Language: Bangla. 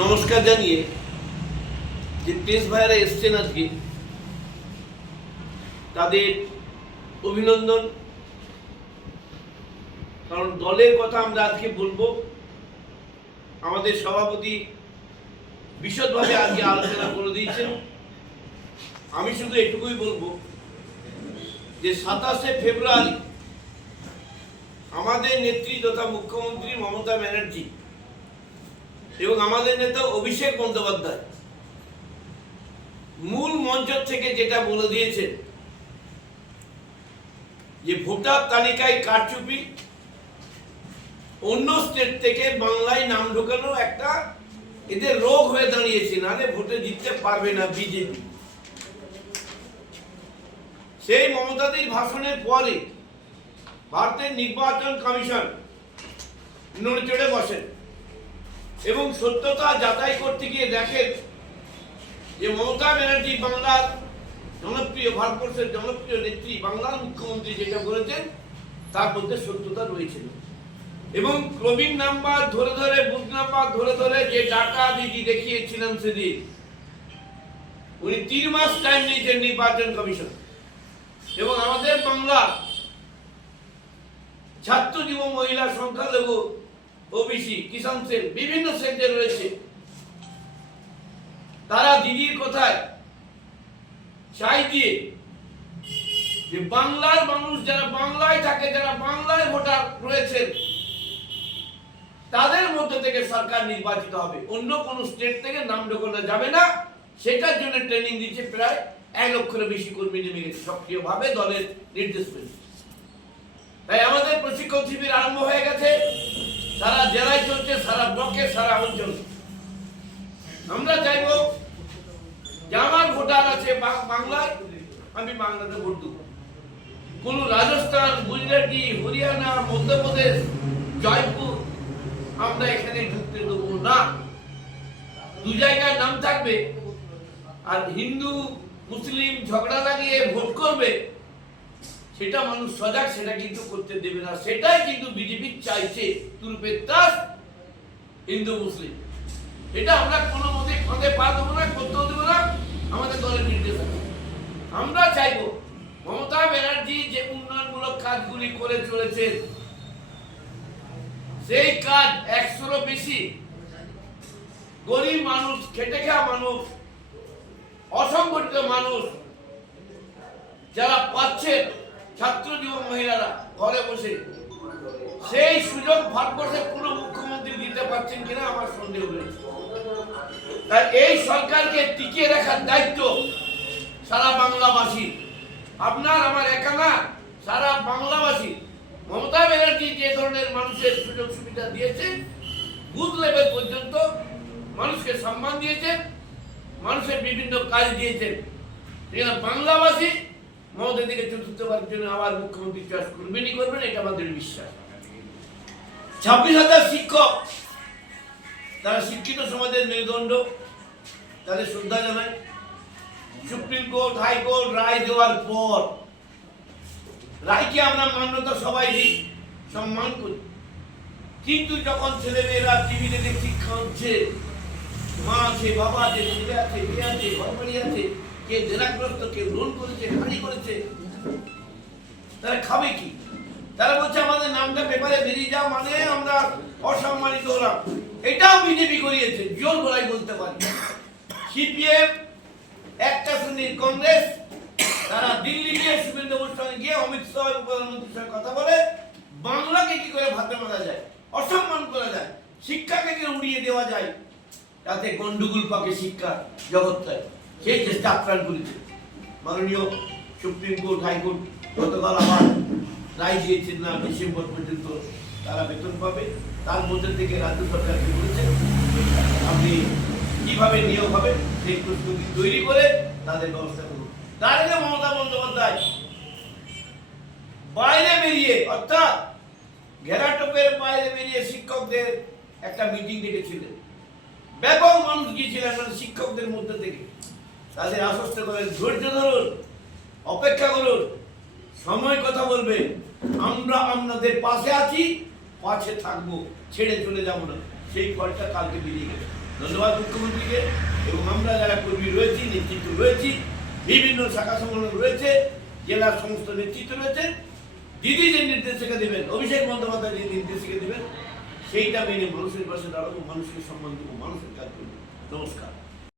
নমস্কার জানিয়ে যে প্রেস ভাইরা এসছেন আজকে তাদের অভিনন্দন। কারণ দলের কথা আমরা আজকে বলবো, আমাদের সভাপতি বিশদভাবে আজকে আলোচনা করে দিয়েছেন। আমি শুধু এটুকুই বলবো যে 27শে ফেব্রুয়ারি আমাদের নেত্রী তথা মুখ্যমন্ত্রী মমতা ব্যানার্জি এবং আমাদের নেতা অভিষেক বন্দ্যোপাধ্যায় মূল মঞ্চ থেকে যেটা বলে দিয়েছেন যে ভোটার তালিকায় কারচুপি, অন্য স্টেট থেকে বাংলায় নাম ঢোকানো একটা এদের রোগ হয়ে দাঁড়িয়েছে, নাহলে ভোটে জিততে পারবে না বিজেপি। সেই মমতাদির ভাষণের পরে ভারতের নির্বাচন কমিশন নড়ে চড়ে বসেন এবং সত্যতা যাচাই করতে গিয়ে দেখেন যে মমতা ব্যানার্জি বাংলার জনপ্রিয়, ভারতবর্ষের জনপ্রিয় নেত্রী, বাংলার মুখ্যমন্ত্রী যেটা বলেছেন তার মধ্যে সত্যতা রয়েছিল। এবং প্রবীণ নাম্বার ধরে ধরে, বুথ নাম্বার ধরে ধরে যে ডাটা দিদি দেখিয়েছিলেন সেদিন, উনি 3 মাস টাইম নিয়েছেন নির্বাচন কমিশন। এবং আমাদের বাংলা ছাত্র যুব মহিলা সংখ্যালঘু ওবিসি কিষাণ সেল বিভিন্ন সেক্টর রয়েছে, তারা দিদির কথায় চাই দিয়ে যে বাংলার মানুষ যারা বাংলায় থাকে, যারা বাংলায় ভোটার রয়েছেন, তাদের মধ্যে থেকে সরকার নির্বাচিত হবে, অন্য কোন স্টেট থেকে নাম ঢোকানো যাবে না। সেটার জন্য ট্রেনিং দিচ্ছে প্রায় 1 লক্ষের বেশি কর্মী নেমে গেছে সক্রিয়ভাবে দলের নির্দেশ মেনে। তাই আমাদের প্রশিক্ষণ শিবির আরম্ভ হয়ে গেছে, সারা জেলায় চলছে, সারা ব্লকে, সারা অঞ্চলে। আমরা চাইব যে আমার ভোটার আছে বাংলায়, আমি বাংলাতে ভোট দেব। কোন রাজস্থান, গুজরাটি, হরিয়ানা, মধ্যপ্রদেশ, জয়পুর আমরা এখানে ঢুকতে দেবো না। 2 জায়গায় নাম থাকবে, আর হিন্দু মুসলিম ঝগড়া লাগিয়ে ভোট করবে, সেটা মানুষ সজাগ, সেটা কিন্তু করতে দেবে না। সেটাই কিন্তু বিজেপি চাইছে, তুরপে তাস হিন্দু মুসলিম। এটা আমরা কোনো মতে ফাঁদে পা দেবো না, করতেও দেবো না, আমাদের দলের নির্দেশ আছে। আমরা চাইবো মমতা ব্যানার্জি যে উন্নয়নমূলক কাজগুলি করে চলেছে, সেই কাজ 100-এরও বেশি গরিব মানুষ, খেটে খাওয়া মানুষ, অসংগঠিত মানুষ যারা পাচ্ছে, ছাত্র যুব মহিলারা ঘরে বসে, সেই সুযোগ ভারতবর্ষের কোন মুখ্যমন্ত্রী দিতে পারছেন কিনা আমার সন্দেহ রয়েছে। তাই এই সরকারকে টিকিয়ে রাখার দায়িত্ব সারা বাংলাবাসী, আপনার আমার একা না, সারা বাংলাবাসী। মমতা ব্যানার্জি যে ধরনের মানুষের সুযোগ সুবিধা দিয়েছেন, বুথ লেভেল পর্যন্ত মানুষকে সম্মান দিয়েছেন, মানুষের বিভিন্ন কাজ দিয়েছেন, এখানে বাংলাবাসী মমতা দিকে চতুর্থবারের জন্য আবার মুখ্যমন্ত্রী চয়েস করবেনই করবেন, এটা আমাদের বিশ্বাস। 26,000 শিক্ষক, তারা শিক্ষিত সমাজের মেরুদণ্ড, তাদের শ্রদ্ধা জানায়। সুপ্রিম কোর্ট, হাইকোর্ট রায় দেওয়ার পর রায়কে আমরা মান্যতা সবাই দিই, সম্মান করি, কিন্তু যখন ছেলেমেয়েরা টিভিতে শিক্ষা হচ্ছে, মা আছে, বাবা আছে, ছেলে আছে, মেয়ে আছে, ঘরবাড়ি আছে, কে দেনাগ্রস্ত, কেউ লোন করেছে, গাড়ি করেছে, তারা খাবে কি? তারা বলছে আমাদের নামটা পেপারে বেরিয়ে যাও, মানে আমরা অসম্মানিত হলাম। এটাও বিজেপি করিয়েছে, জোর গলায় বলতে পারি। সিপিএম, একটা শ্রেণীর কংগ্রেস, তারা দিল্লি গিয়ে শুভেন্দু অধিকারীর গিয়ে অমিত শাহ প্রধানমন্ত্রীর সঙ্গে কথা বলে বাংলাকে কি করে ভাতে মারা যায়, অসম্মান করা যায়, শিক্ষাকে কি উড়িয়ে দেওয়া যায়, যাতে গন্ডগোল পাকে শিক্ষা জগৎটায়, সেই চেষ্টা আপ্রাণ করেছে। মাননীয় সুপ্রিম কোর্ট, হাইকোর্ট গতকাল আবার রায় দিয়েছেন না ডিসেম্বর পর্যন্ত তারা বেতন পাবে। তার মধ্যে থেকে রাজ্য সরকারকে বলেছেন আপনি কিভাবে নিয়োগ হবে সেই প্রস্তুতি তৈরি করে তাদের ব্যবস্থা করুন। তার আগে মমতা বন্দ্যোপাধ্যায় বাইরে বেরিয়ে, অর্থাৎ ঘেরাটোপের বাইরে বেরিয়ে শিক্ষকদের একটা মিটিং ডেকেছিলেন। ব্যাপক মানুষ গিয়েছিলেন, মানে শিক্ষকদের মধ্যে থেকে তাদের আশ্বস্ত করেন, ধৈর্য ধরুন, অপেক্ষা করুন, সময় কথা বলবেন, আমরা আপনাদের পাশে আছি, পাশে থাকবো, ছেড়ে চলে যাবো না। সেই ফলটা কালকে বেরিয়ে গেছে। ধন্যবাদ মুখ্যমন্ত্রীকে এবং আমরা যারা কর্মী রয়েছি, নেতৃত্ব রয়েছি, বিভিন্ন শাখা সংগঠন রয়েছে, জেলার সমস্ত নেতৃত্ব রয়েছে, দিদি যে নির্দেশিকা দেবেন, অভিষেক বন্দ্যোপাধ্যায় যে নির্দেশিকা দেবেন, সেইটা মেনে মানুষের পাশে দাঁড়াবো, মানুষকে সম্মান দেবো, মানুষের কাজ করবো। নমস্কার।